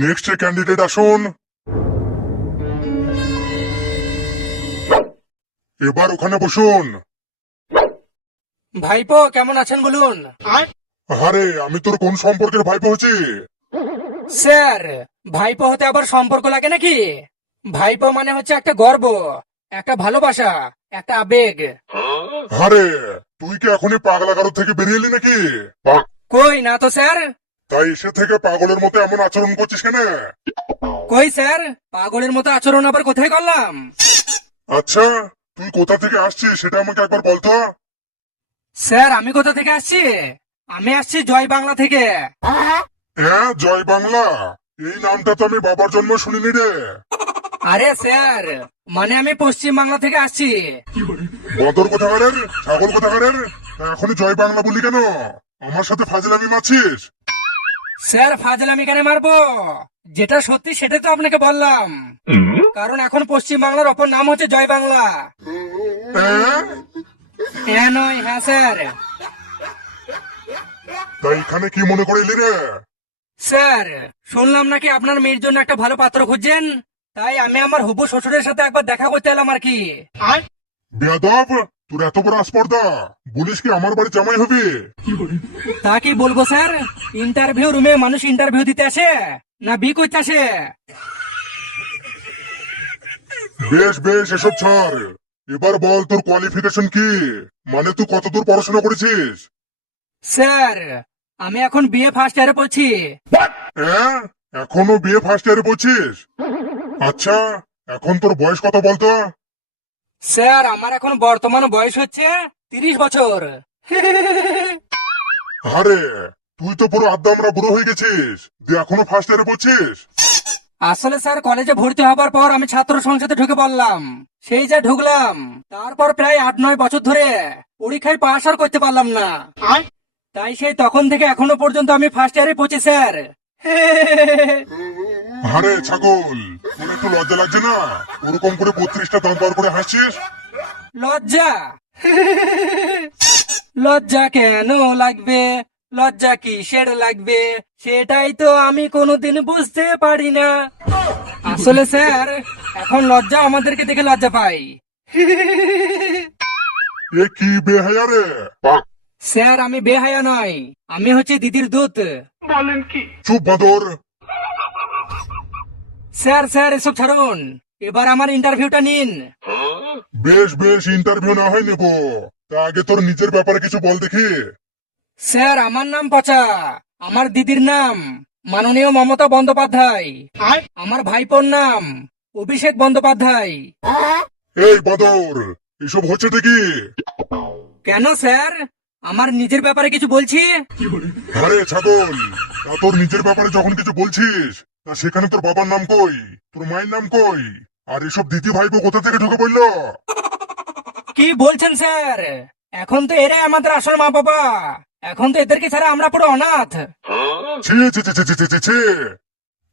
Next candidate আসুন। এবার ওখানে বসুন। ভাইপো কেমন আছেন বলুন? আরে আমি তোর কোন সম্পর্কের ভাইপো হচ্ছি? স্যার ভাইপো হতে আবার সম্পর্ক লাগে নাকি? ভাইপো মানে হচ্ছে একটা গর্ব একটা ভালোবাসা একটা আবেগ। আরে তুই কি এখনই পাগলাগারো থেকে বেরিয়ে এলি নাকি? কই না তো স্যার? তাই এসে থেকে পাগলের মতো এমন আচরণ করছিস কেন? কই স্যার? পাগলের মতো আচরণ আবার কোথায় করলাম? আচ্ছা তুই কোথা থেকে আসছিস সেটা আমাকে একবার বলতো স্যার আমি কোথা থেকে আসছি? আমি আসছি জয় বাংলা থেকে। হ্যাঁ জয় বাংলা। এই নামটা তো আমি বাবার জন্ম শুনিনি রে। আরে স্যার মানে আমি পশ্চিম বাংলা থেকে আসছি। বদর কোথাকারের ছাগল কোথাকারের এখনই জয় বাংলা বলি কেন? আমার সাথে ফাজলামি মারছিস? স্যার ফাজল আমি কেন মারবো। যেটা সত্যি সেটা তো আপনাকে বললাম। কারণ এখন পশ্চিম বাংলার অপর নাম হচ্ছে জয় বাংলা। হ্যাঁ হ্যাঁ নয় হ্যাঁ স্যার। তা এখানে কি মনে করে এলি রে? স্যার শুনলাম নাকি আপনার মেয়ের জন্য একটা ভালো পাত্র খুঁজছেন? তাই আমি আমার হবু শ্বশুরের সাথে একবার দেখা করতে এলাম আর কি। বেয়াদব! তোর এত বড় আসপর্দা বলিস কি আমার বাড়ি জামাই হবি? তা কি বলব স্যার? ইন্টারভিউ রুমে মানুষ ইন্টারভিউ দিতে আসে না বি করতে আসে? বেশ বেশ এসব ছাড়। এবার বল তোর কোয়ালিফিকেশন কি? মানে তুই কতদূর পড়াশোনা করেছিস? স্যার আমি এখন বিএ ফার্স্ট ইয়ারে পড়ছি। হ্যাঁ? এখনও বিয়ে ফার্স্ট ইয়ারে পড়ছিস? আচ্ছা এখন তোর বয়স কত বলতো? স্যার আমার এখন বর্তমান বয়স হচ্ছে তিরিশ বছর। আরে তুই তো পুরো আদ্যা আমরা বুড়ো হয়ে গেছিস। তুই এখনও ফার্স্ট ইয়ারে পড়ছিস? আসলে স্যার কলেজে ভর্তি হবার পর আমি ছাত্র সংসদে ঢুকে পড়লাম। সেই যা ঢুকলাম তারপর প্রায় আট নয় বছর ধরে পরীক্ষায় পাশ আর করতে পারলাম না। তাই সেই তখন থেকে এখনও পর্যন্ত আমি ফার্স্ট ইয়ারে পড়ছি স্যার। আরে ছাগল তোর একটু লজ্জা লাগছে না? ওরকম করে বত্রিশটা দাঁত বার করে হাসছিস? লজ্জা? লজ্জা কেন লাগবে? লজ্জা কিসের লাগবে? সেটাই তো আমি কোনোদিন বুঝতে পারি না। আসলে স্যার এখন লজ্জা আমাদেরকে দেখে লজ্জা পাই। এ কি বেহায়া রে? স্যার আমি বেহায়া নয়। আমি হচ্ছে দিদির দূত। বলেন কি? চুপ বাদর। স্যার স্যার এসব ছাড়ুন। এবার আমার ইন্টারভিউটা নিন। বেশ বেশ ইন্টারভিউ না হয় নেব। তা আগে তোর নিজের ব্যাপারে কিছু বল দেখি। স্যার আমার নাম পচা। আমার দিদির নাম মাননীয় মমতা বন্দ্যোপাধ্যায়। আমার ভাইপোর নাম অভিষেক বন্দ্যোপাধ্যায়। এই বাদর এসব হচ্ছে কি কেন স্যার? আমার নিজের ব্যাপারে কিছু বলছি? আরে ছাগল তা তোর নিজের ব্যাপারে যখন কিছু বলছিস তা সেখানে তোর বাবার নাম কই? তোর মায়ের নাম কই? আর এসব দিদি ভাইপো কোথা থেকে ঢুকে পড়ল? কি বলছেন স্যার? এখন তো এরাই আমাদের আসল মা বাবা এখন তো এদেরকে ছাড়া আমরা পুরো অনাথ। ছি ছি ছি ছি ছি ছি ছি।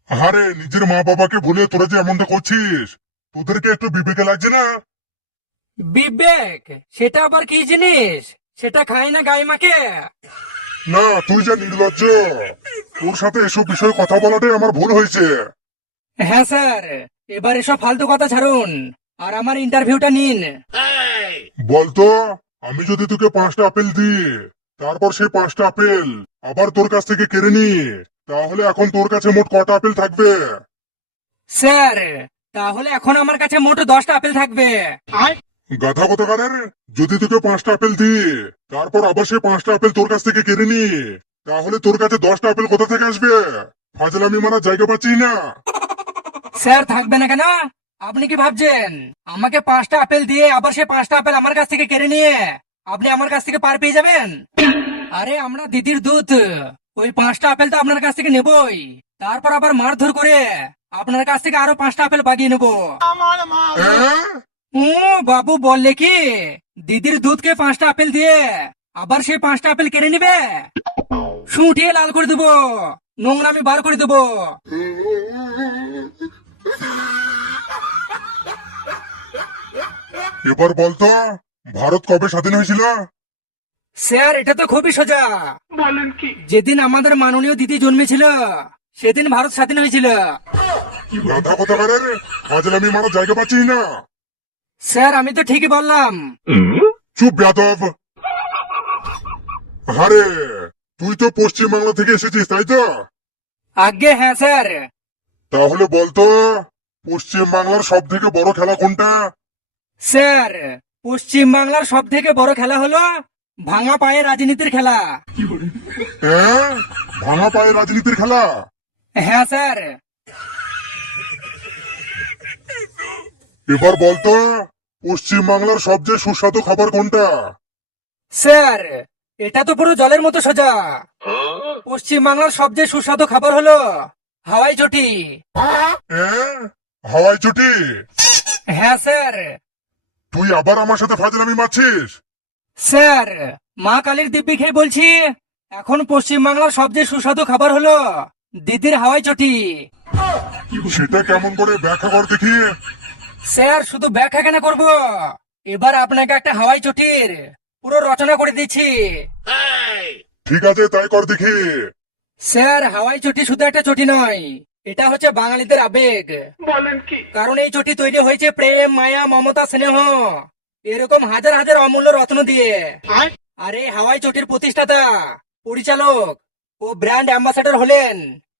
আরে নিজের মা বাবাকে বলে তোরা যে এমনটা করছিস তোদেরকে একটু বিবেকে লাগছে না? বিবেক? সেটা আবার কি জিনিস? সেটা খায় না গায়ে মাকে? না তুই যা নির্লজ্জ। তোর সাথে এসব বিষয়ে কথা বলাটাই আমার ভুল হয়েছে। হ্যাঁ স্যার। এবার এসব ফালতু কথা ছাড়ুন। আর আমার ইন্টারভিউটা নিন। বলতো আমি যদি তোকে পাঁচটা আপেল দিই তারপর সেই পাঁচটা আপেল আবার তোর কাছ থেকে কেড়ে নি তাহলে এখন তোর কাছে মোট কটা আপেল থাকবে? স্যার তাহলে এখন আমার কাছে মোট দশটা আপেল থাকবে। গাধা কোথাকারের? যদি তোকে পাঁচটা আপেল দিই তারপর আবার সেই পাঁচটা আপেল তোর কাছ থেকে কেড়ে নি। তাহলে তোর কাছে দশটা আপেল কোথা থেকে আসবে? ফাজলামি মারার জায়গা পাচ্ছি না। স্যার থাকবে না কেন? আপনি কি ভাবছেন? আমাকে পাঁচটা আপেল দিয়ে আবার সে পাঁচটা আপেল আমার কাছ থেকে কেড়ে নিয়ে আপনি আমার কাছ থেকে পার পেয়ে যাবেন? আরে আমরা দিদির দুধ। ওই পাঁচটা আপেল তো আপনার কাছ থেকে নেবই। তারপর আবার মারধর করে আপনার কাছ থেকে আরও পাঁচটা আপেল বাগিয়ে নেব। হ্যাঁ? ও বাবু বললে কি দিদির দুধকে পাঁচটা আপেল দিয়ে আবার সে পাঁচটা আপেল কেড়ে নিবে? শুটিয়ে লাল করে দেবো নোংরামি বার করে দেবো। এবার বলতো ভারত কবে স্বাধীন হয়েছিল? স্যার এটা তো খুবই সোজা। বলেন কি? যেদিন আমাদের মাননীয় দিদি জন্মেছিল সেদিন ভারত স্বাধীন হয়েছিল। কথা গাধা কোথাকারের ফাজলামি মারা জায়গা পাচ্ছিস না। স্যার আমি তো ঠিকই বললাম। চুপ বেদব আরে তুই তো পশ্চিম বাংলা থেকে এসেছিস তাই তো? আগে হ্যাঁ স্যার। তাহলে বলতো পশ্চিম বাংলার সব থেকে বড় খেলা কোনটা? স্যার পশ্চিম বাংলার সব থেকে বড় খেলা হলো ভাঙা পায়ে রাজনীতির খেলা। হ্যাঁ? ভাঙা পায়ে রাজনীতির খেলা? হ্যাঁ স্যার। এবার বলতো পশ্চিম বাংলার সবচেয়ে সুস্বাদু খাবার কোনটা? স্যার এটা তো পুরো জলের মতো সোজা। পশ্চিম বাংলার সবচেয়ে সুস্বাদু খাবার হলো হাওয়াই চটি। হ্যাঁ হাওয়াই চটি? হ্যাঁ স্যার। তুই আবার আমার সাথে ফাজলামি মারছিস? স্যার মা কালীর দিব্যি খেয়ে বলছি এখন পশ্চিম বাংলার সবচেয়ে সুস্বাদু খাবার হলো দিদির হাওয়াই চটি। সেটা কেমন করে ব্যাখ্যা কর দেখি। স্যার শুধু ব্যাখ্যা কেন করব? এবার আপনাকে একটা হাওয়াই চটির পুরো রচনা করে দিচ্ছি। ঠিক আছে তাই কর দেখি। স্যার হাওয়াই চটি শুধু একটা চটি নয় এটা হচ্ছে বাঙালিদের আবেগ। বলেন কি? কারণ এই চটি তৈরি হয়েছে প্রেম মায়া মমতা স্নেহ। এরকম হাজার হাজার অমূল্য রত্ন দিয়ে। আর এই হাওয়াই চটির প্রতিষ্ঠাতা পরিচালক ও ব্র্যান্ড অ্যাম্বাসাডর হলেন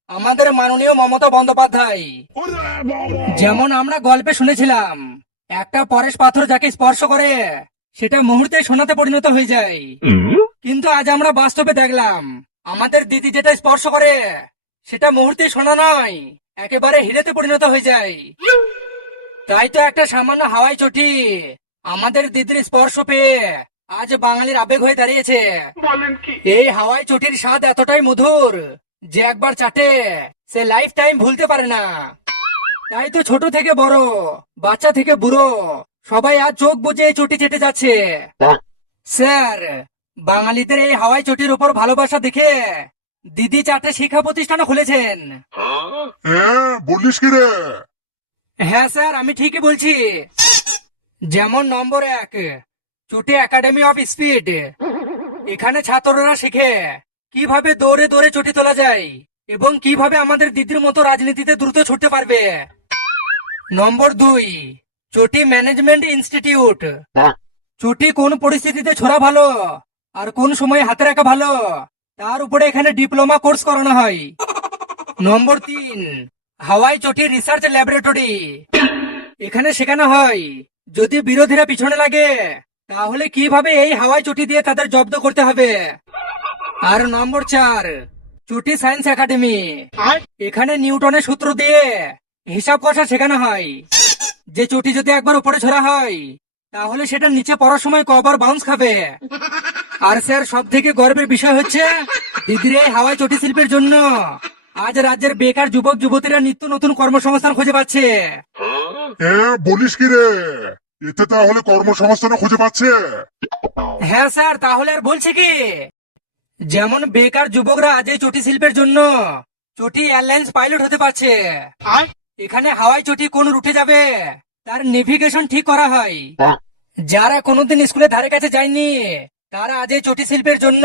আমাদের মাননীয় মমতা বন্দ্যোপাধ্যায়। যেমন আমরা গল্পে শুনেছিলাম একটা পরেশ পাথর যাকে স্পর্শ করে সেটা মুহূর্তে সোনাতে পরিণত হয়ে যায়। কিন্তু আজ আমরা বাস্তবে দেখলাম আমাদের দিদি যেটা স্পর্শ করে সেটা মুহূর্তে সোনা নয় একেবারে হিরেতে পরিণত হয়ে যায়। তাই তো একটা সামান্য হাওয়াই চটি আমাদের দিদির স্পর্শ পেয়ে আজ বাঙালির আবেগ হয়ে দাঁড়িয়েছে। এই হাওয়াই চটির স্বাদ এতটাই মধুর যে একবার চাটে সে লাইফ টাইম ভুলতে পারে না। তাই তো ছোট থেকে বড় বাচ্চা থেকে বুড়ো সবাই আজ চোখ বুঝে এই চটি চেটে যাচ্ছে। স্যার বাঙালিদের এই হাওয়াই চটির উপর ভালোবাসা দেখে দিদি চারটে শিক্ষা প্রতিষ্ঠানও খুলেছেন। হ্যাঁ বলিস কি রে? হ্যাঁ স্যার আমি ঠিকই বলছি। যেমন নম্বর এক চটি একাডেমি অফ স্পিড এখানে ছাত্ররা শেখে। কীভাবে দৌড়ে দৌড়ে চটি তোলা যায় এবং কীভাবে আমাদের দিদির মতো রাজনীতিতে দ্রুত ছুটতে পারবে? নম্বর দুই চটি ম্যানেজমেন্ট ইনস্টিটিউট। চটি কোন পরিস্থিতিতে ছোড়া ভালো আর কোন সময় হাতে রাখা ভালো তার উপরে এখানে ডিপ্লোমা কোর্স করানো হয়। নম্বর তিন হাওয়াই চটি রিসার্চ ল্যাবরেটরি। এখানে শেখানো হয় যদি বিরোধীরা পিছনে লাগে তাহলে কীভাবে এই হাওয়াই চটি দিয়ে তাদের জব্দ করতে হবে? আর নম্বর চার চটি সায়েন্স একাডেমি। এখানে নিউটনের সূত্র দিয়ে হিসাব কষা শেখানো হয়। যে চটি যদি একবার উপরে ছড়া হয় তাহলে সেটা নিচে পড়ার সময় কবার বাউন্স খাবে। আর স্যার সব থেকে গর্বের বিষয় হচ্ছে দিদির এই হাওয়াই চটি শিল্পের জন্য আজ রাজ্যের বেকার যুবক যুবতীরা নিত্য নতুন কর্মসংস্থান খুঁজে পাচ্ছে। হ্যাঁ বলিস কি রে? এতে তাহলে কর্মসংস্থান খুঁজে পাচ্ছে? হ্যাঁ স্যার তাহলে আর বলছে কি? যেমন বেকার যুবকরা আজ এই চটি শিল্পের জন্য চটি এয়ারলাইন্স পাইলট হতে পারছে। এখানে হাওয়াই চটি কোন রুটে যাবে? তার নেভিগেশন ঠিক করা হয়। যারা কোনোদিন স্কুলের ধারে কাছে যায়নি তারা আজ এই চটি শিল্পের জন্য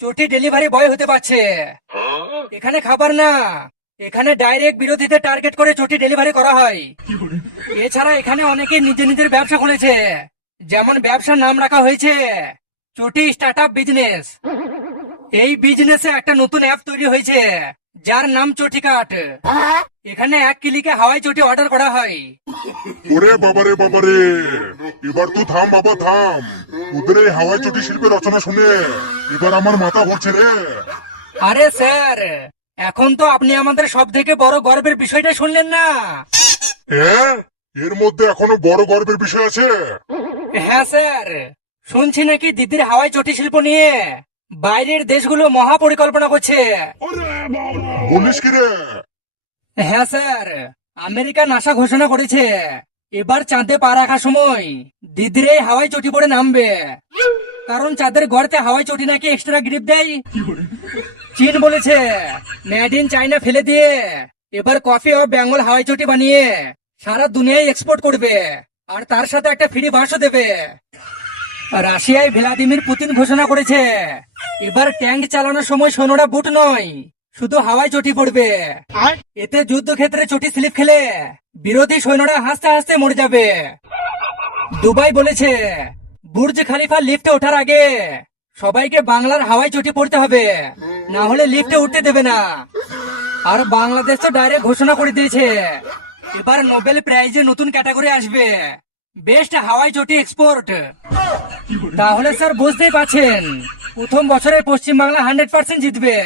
চটি ডেলিভারি বয় হতে পারছে। এখানে খাবার না এখানে ডাইরেক্ট বিরোধীদের টার্গেট করে চটি ডেলিভারি করা হয়। এছাড়া এখানে অনেকে নিজের নিজের ব্যবসা খুলেছে। যেমন ব্যবসার নাম রাখা হয়েছে চটি স্টার্ট আপ বিজনেস এই বিজনেসে একটা নতুন অ্যাপ তৈরি হয়েছে যার নাম চটি কাট এখানে এক ক্লিকে হাওয়াই চটি অর্ডার করা হয়। ওরে বাবারে বাবারে। এবার তুই থাম বাবা থাম। তোদের এই হাওয়াই চটি শিল্পের রচনা শুনে এবার আমার মাথা ভরছে রে। আরে স্যার এখন তো আপনি আমাদের সব থেকে বড় গর্বের বিষয়টা শুনলেন না? এর মধ্যে এখনও বড় গর্বের বিষয় আছে? হ্যাঁ স্যার শুনছি নাকি দিদির হাওয়াই চটি শিল্প নিয়ে? বাইরের দেশগুলো মহা পরিকল্পনা করছে বলিস কি রে? হ্যাঁ স্যার আমেরিকা নাসা ঘোষণা করেছে এবার চাঁদে পা রাখার সময় দিদির এই হাওয়াই চটি পরে নামবে। কারণ চাঁদের গড়তে হাওয়াই চটি নাকি এক্সট্রা গ্রিপ দেয়। চীন বলেছে মেড ইন চাইনা ফেলে দিয়ে এবার কফি ও বেঙ্গল হাওয়াই চটি বানিয়ে সারা দুনিয়ায় এক্সপোর্ট করবে। আর তার সাথে একটা ফ্রি বাসও দেবে। রাশিয়ায় ভ্লাদিমির পুতিন ঘোষণা করেছে। এবার ট্যাঙ্ক চালানোর সময় সৈন্যরা বুট নয় শুধু হাওয়ায় চটি পড়বে। এতে যুদ্ধক্ষেত্রে চটি স্লিপ খেলে বিরোধী সৈন্যরা হাসতে হাসতে মরে যাবে। দুবাই বলেছে বুর্জ খালিফা লিফটে ওঠার আগে সবাইকে বাংলার হাওয়ায় চটি পড়তে হবে না হলে লিফটে উঠতে দেবে না। আর বাংলাদেশ তো ডাইরেক্ট ঘোষণা করে দিয়েছে এবার নোবেল প্রাইজে নতুন ক্যাটাগরি আসবে। বেস্ট হাওয়াই চটি এক্সপোর্ট। তাহলে স্যার বুঝতেই পারছেন প্রথম বছরে পশ্চিম বাংলা হান্ড্রেড পার্সেন্ট জিতবে।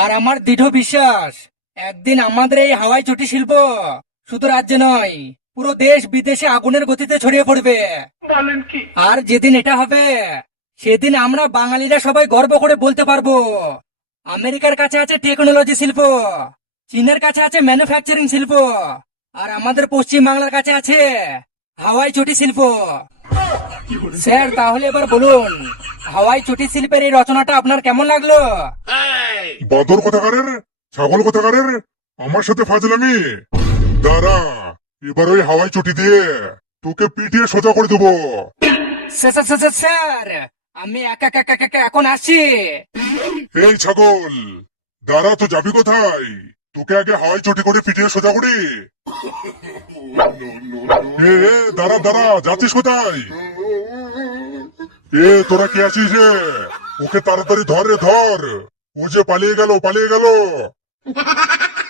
আর আমার দৃঢ় বিশ্বাস একদিন আমাদের এই হাওয়াই চটি শিল্প শুধু রাজ্যে নয় পুরো দেশ বিদেশে আগুনের গতিতে ছড়িয়ে পড়বে। আর যেদিন এটা হবে সেদিন আমরা বাঙালিরা সবাই গর্ব করে বলতে পারব আমেরিকার কাছে আছে টেকনোলজি শিল্প চীনের কাছে আছে ম্যানুফ্যাকচারিং শিল্প আর আমাদের পশ্চিম বাংলার কাছে আছে হাওয়াই চটি শিল্প। স্যার তাহলে এবার বলুন হাওয়াই চটি শিল্পের এই রচনাটা আপনার কেমন লাগল? বাদর কোথাকারের? ছাগল কোথাকারের? আমার সাথে ফাজলামি। দাঁড়া এবার ওই হাওয়াই চটি দিয়ে তোকে পিটিয়ে সোজা করে দেবো। স্যার, আমি একা একা একা এখন আসছি। এই ছাগল দাঁড়া তো যাবি কোথায়? তোকে আগে হাওয়াই চটি করে পিটিয়ে সোজা করি। দাঁড়া দাঁড়া যাচ্ছিস কোথায়? এ, তোরা কি আছিস রে? ওকে তাড়াতাড়ি ধর রে, ধর। ও যে পালিয়ে গেল পালিয়ে গেল।